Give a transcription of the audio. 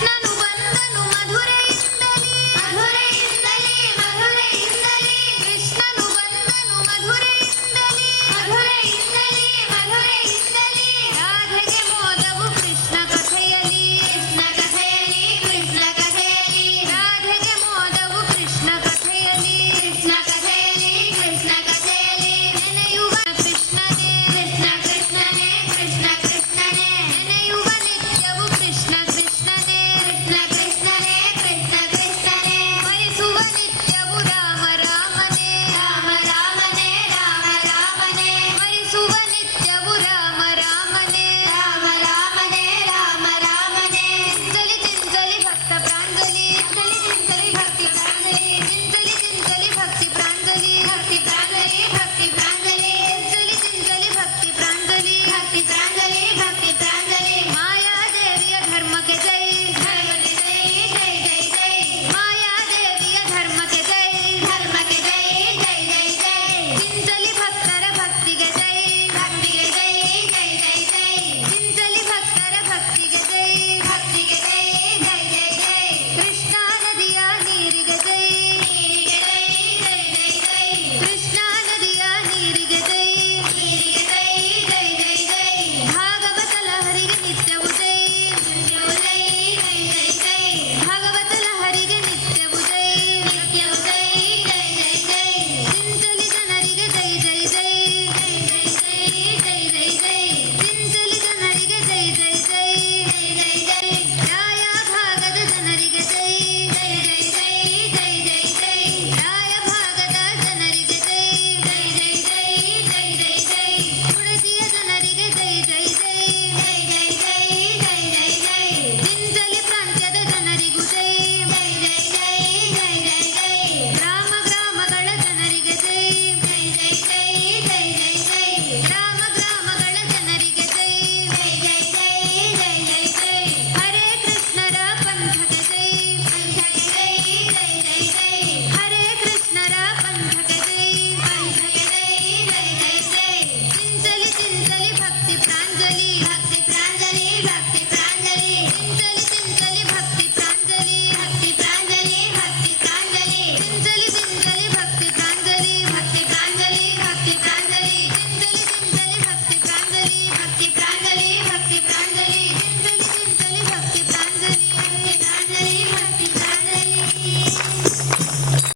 కృష్ణను వందను Madurai